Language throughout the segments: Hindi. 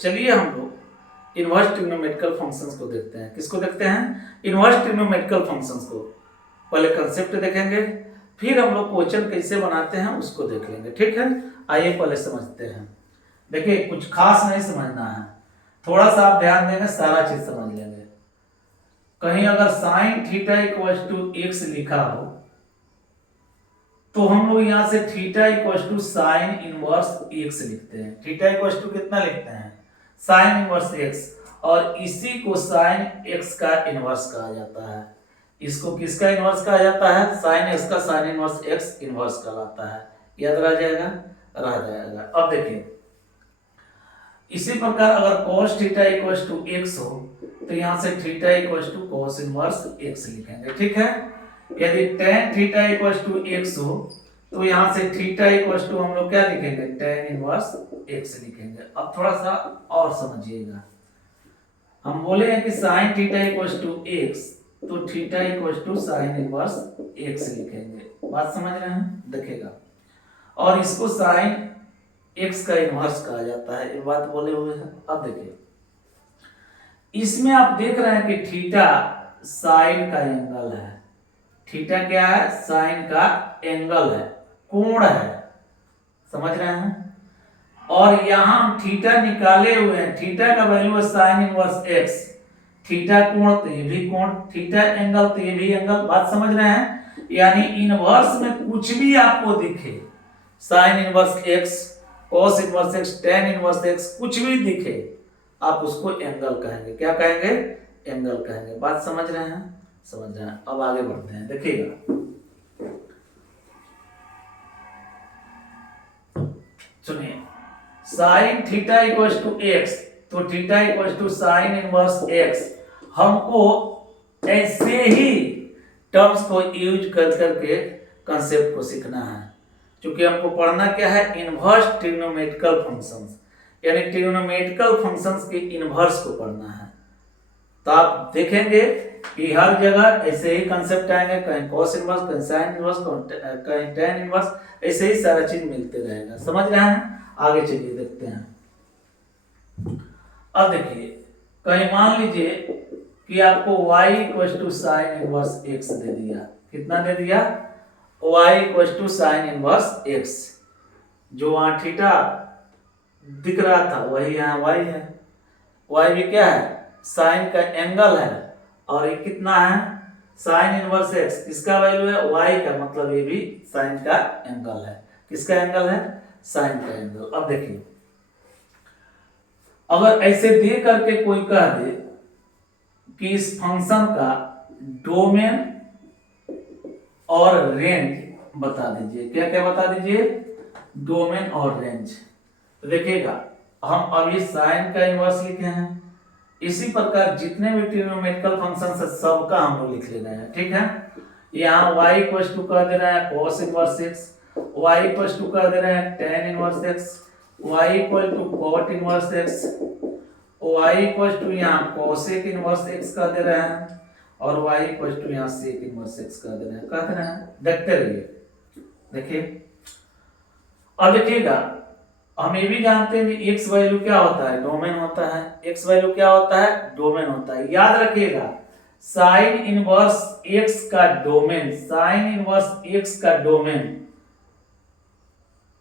चलिए हम लोग इनवर्स ट्रिग्नोमेट्रिकल फंक्शंस को देखते हैं। किसको देखते हैं? इनवर्स ट्रिग्नोमेट्रिकल फंक्शंस को। पहले कंसेप्ट देखेंगे, फिर हम लोग क्वेश्चन कैसे बनाते हैं उसको देख लेंगे। ठीक है, आइए पहले समझते हैं। देखिए कुछ खास नहीं समझना है, थोड़ा सा आप ध्यान देंगे सारा चीज समझ लेंगे। कहीं अगर sine theta equals to x लिखा हो तो हम लोग यहां से theta equals to sine inverse x लिखते हैं। थीटा इक्वल्स टू कितना लिखते हैं? साइन इनवर्स एक्स, और इसी को साइन एक्स का इनवर्स कहा जाता है। इसको किसका इनवर्स कहा जाता है? साइन एक्स का साइन इनवर्स एक्स इनवर्स कहलाता है। याद रह जाएगा? रह जाएगा। अब देखिए इसी प्रकार अगर cos theta equals to x हो तो यहां से theta equals to cos inverse x लिखेंगे। ठीक है, यदि tan theta equals to x हो तो यहां से थीटा इक्वल्स टू हम लोग क्या लिखेंगे? tan इनवर्स एक्स लिखेंगे। अब थोड़ा सा और समझिएगा, हम बोले हैं कि sin theta equals to X तो theta equals to sin inverse x लिखेंगे। बात समझ रहे हैं? देखिएगा, और इसको sin एक्स का इनवर्स कहा जाता है, ये बात बोले हुए हैं। अब देखिए इसमें आप देख रहे हैं कि थीटा साइन का एंगल है। थीटा क्या है? साइन का एंगल है, कोण है। समझ रहे हैं? और यहां हम थीटा निकाले हुए हैं, थीटा का वैल्यू है साइन इनवर्स एक्स। थीटा कोण तो ये भी कोण, थीटा एंगल तो ये भी एंगल। बात समझ रहे हैं? यानी इनवर्स में कुछ भी आपको दिखे, sign inverse x, cos inverse x, tan inverse x, कुछ भी दिखे आप उसको एंगल कहेंगे। क्या कहेंगे? एंगल कहेंगे। बात समझ रहे हैं? समझ रहे हैं। अब आगे बढ़ते हैं। देखिएगा सुनिए, sine theta equals to X तो theta equals to sine inverse X. हमको ऐसे ही टर्म्स को यूज कर करके कंसेप्ट को सीखना है, क्योंकि हमको पढ़ना क्या है? इनवर्स ट्रिग्नोमेट्रिकल फंक्शंस, यानी ट्रिग्नोमेट्रिकल फंक्शंस के इनवर्स को पढ़ना है। तो आप देखेंगे कि हर जगह ऐसे ही कंसेप्ट आएंगे, कहीं cos इनवर्स, कहीं sin इनवर्स, कहीं tan इनवर्स, ऐसे ही सारा चीज मिलते रहेगा। समझ रहे हैं? आगे चलिए देखते हैं। अब देखिए कहीं मान लीजिए कि आपको y equals to sine inverse x दे दिया। कितना दे दिया? y equals to sine inverse x। जो वहां थीटा दिख रहा था वही यहाँ y है। y भी क्या है? साइन का एंगल है, और ये कितना है? Sign inverse x। किसका वैल्यू है? y का, मतलब ये भी साइन का एंगल है। किसका एंगल है? साइन का एंगल। अब देखिए अगर ऐसे दे करके कोई कह दे कि इस फंक्शन का डोमेन और रेंज बता दीजिए। क्या क्या बता दीजिए? डोमेन और रेंज। देखिएगा हम अभी साइन का इनवर्स लिखे हैं, इसी प्रकार जितने भी ट्रिग्नोमेट्रिकल फंक्शंस है सबका हम लोग लिख ले रहे हैं। ठीक है, यहाँ y इक्वल्स टू कर दे रहे हैं cos inverse x, y equals to कर दे रहे हैं tan inverse x, y equal to cot inverse x, y equals to यहाँ cosec इनवर्स x कर दे रहे हैं, और y इक्वल्स टू यहाँ sec इनवर्स x कर दे रहे हैं। कहते हैं देखते रहिए। देखिए अब देखिएगा हम ये भी जानते हैं कि x वैल्यू क्या होता है? डोमेन होता है। x वैल्यू क्या होता है? डोमेन होता है। याद रखिएगा साइन इनवर्स x का डोमेन, साइन इनवर्स x का डोमेन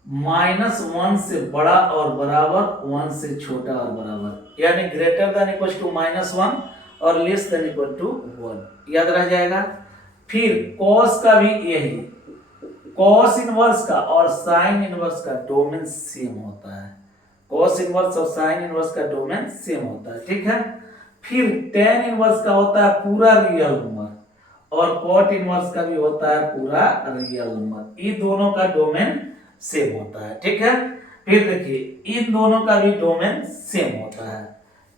-1 से बड़ा और बराबर, 1 से छोटा और बराबर, यानी ग्रेटर देन इक्वल टू -1 और लेस देन इक्वल टू 1। याद रह जाएगा। फिर cos का भी यही, cos इनवर्स का और sin इनवर्स का डोमेन सेम होता है। cos इनवर्स और sin इनवर्स का डोमेन सेम होता है। ठीक है, फिर tan इनवर्स का होता है पूरा रियल नंबर, और cot इनवर्स का भी होता है पूरा रियल नंबर। इन दोनों का डोमेन सेम होता है। ठीक है, फिर देखिए इन दोनों का भी डोमेन सेम होता है।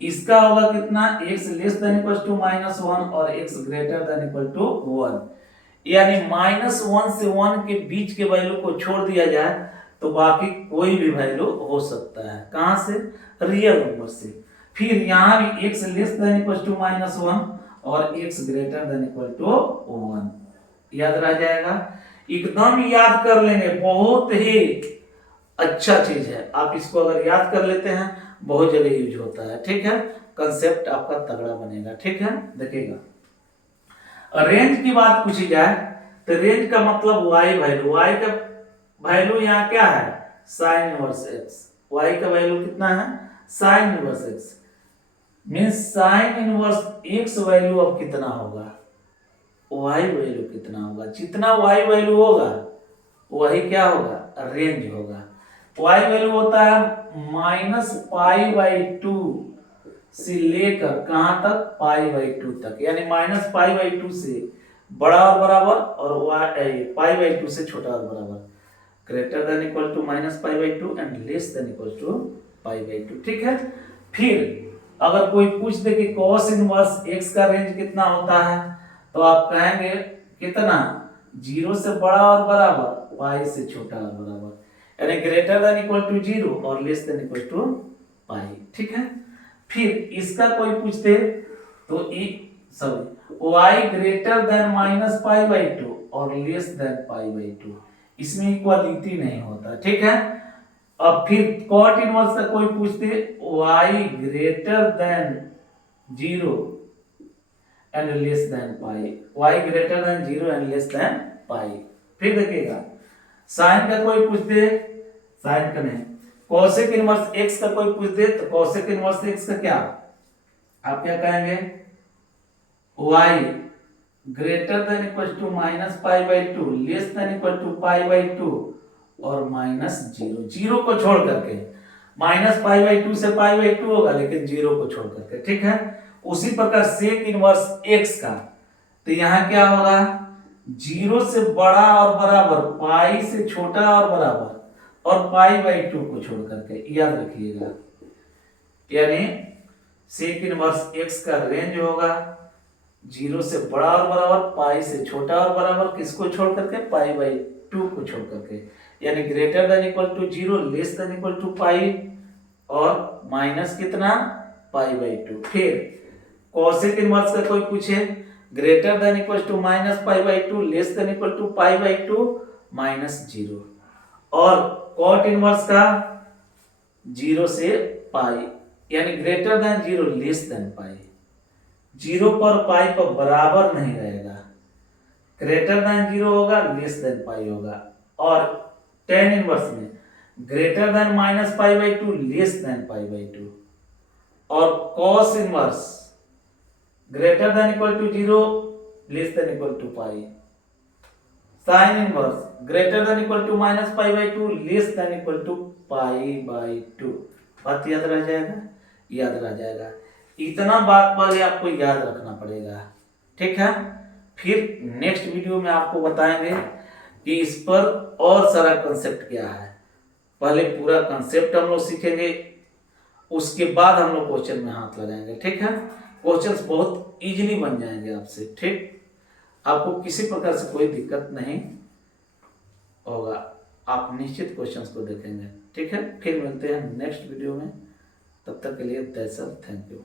इसका होगा कितना? x less than equal to -1 और x greater than equal to 1, यानी -1 से 1 के बीच के वैल्यू को छोड़ दिया जाए तो बाकी कोई भी वैल्यू हो सकता है। कहां से? रियल नंबर से। फिर यहां भी x less than equal to -1 और x greater than equal to 1। याद रह जाएगा, एकदम याद कर लेंगे, बहुत ही अच्छा चीज है। आप इसको अगर याद कर लेते हैं बहुत जगह यूज होता है, ठीक है। कंसेप्ट आपका तगड़ा बनेगा, ठीक है। देखिएगा, रेंज की बात पूछी जाए तो रेंज का मतलब वाई वैल्यू, वाई का वैल्यू यहाँ क्या है, साइन इनवर्स एक्स। वाई का वैल्यू कितना है, sign inverse x, means sign inverse x value अब कितना होगा, वाई वैल्यू कितना होगा, जितना वाई वैल्यू होगा वही क्या होगा, रेंज होगा। वाई वैल्यू होता है -π/2 से लेकर कहां तक, π/2 तक, यानी -π/2 से बड़ा और बराबर, और π/2 से छोटा और बराबर, greater than equal to -π/2 and less than equal to π/2, ठीक है। फिर अगर कोई पूछ दे कि cos इनवर्स x का रेंज कितना होता है, तो आप कहेंगे कितना, 0 से बड़ा और बराबर, पाई से छोटा और बराबर, यानी ग्रेटर देन इक्वल टू 0 और लेस देन इक्वल टू पाई, ठीक है। फिर इसका कोई पूछते तो y ग्रेटर देन -π/2 और लेस देन π/2, इसमें इक्वालिटी नहीं होता, ठीक है। अब फिर कॉट इनवर्स का कोई पूछते y greater than 0 and less than pi, y greater than 0 and less than pi. फिर देखिएगा, साइन का कोई पूछते, साइन का नहीं, कोसेक इनवर्स x का कोई पूछते तो कोसेक इनवर्स x का क्या, आप क्या कहेंगे, y greater than equal to -π/2 less than equal to π/2 और -0, 0 को छोड़ करके, -π/2 से π/2 होगा लेकिन 0 को छोड़ करके, ठीक है। उसी प्रकार सेक इनवर्स x का, तो यहाँ क्या होगा, 0 से बड़ा और बराबर, पाई से छोटा और बराबर, और π/2 को छोड़ करके, याद रखिएगा। यानी सेक इनवर्स x का रेंज होगा 0 से बड़ा और बराबर, पाई से छोटा और बराबर, किसको छोड़ करके, π/2 को छोड़ करके, यानी greater than equal to 0 less than equal to pi और माइनस कितना, π/2। फिर कोसेक इनवर्स का कोई पूछे, greater than equal to -π/2 less than equal to π/2 -0, और कॉट इनवर्स का 0 से पाई, यानी ग्रेटर देन 0 लेस देन पाई, 0 पर पाई पर बराबर नहीं रहेगा, ग्रेटर देन 0 होगा लेस देन पाई होगा। और टेन इनवर्स में ग्रेटर देन -π/2 लेस देन π/2, और cos inverse greater than equal to 0 less than equal to pi, sine inverse greater than equal to -π/2 less than equal to π/2। बात याद रह जाएगा, याद रह जाएगा, इतना बात पहले आपको याद रखना पड़ेगा, ठीक है। फिर नेक्स्ट वीडियो में आपको बताएंगे कि इस पर और सारा कंसेप्ट क्या है। पहले पूरा कंसेप्ट हम लोग सीखेंगे, उसके बाद हम लोग क्वेश्चन में हाथ लगाएंगे, ठीक है। क्वेश्चंस बहुत इजीली बन जाएंगे आपसे, ठीक, आपको किसी प्रकार से कोई दिक्कत नहीं होगा, आप निश्चित क्वेश्चंस को देखेंगे, ठीक है। फिर मिलते हैं नेक्स्ट वीडियो में, तब तक के लिए दैट्स ऑल, थैंक यू।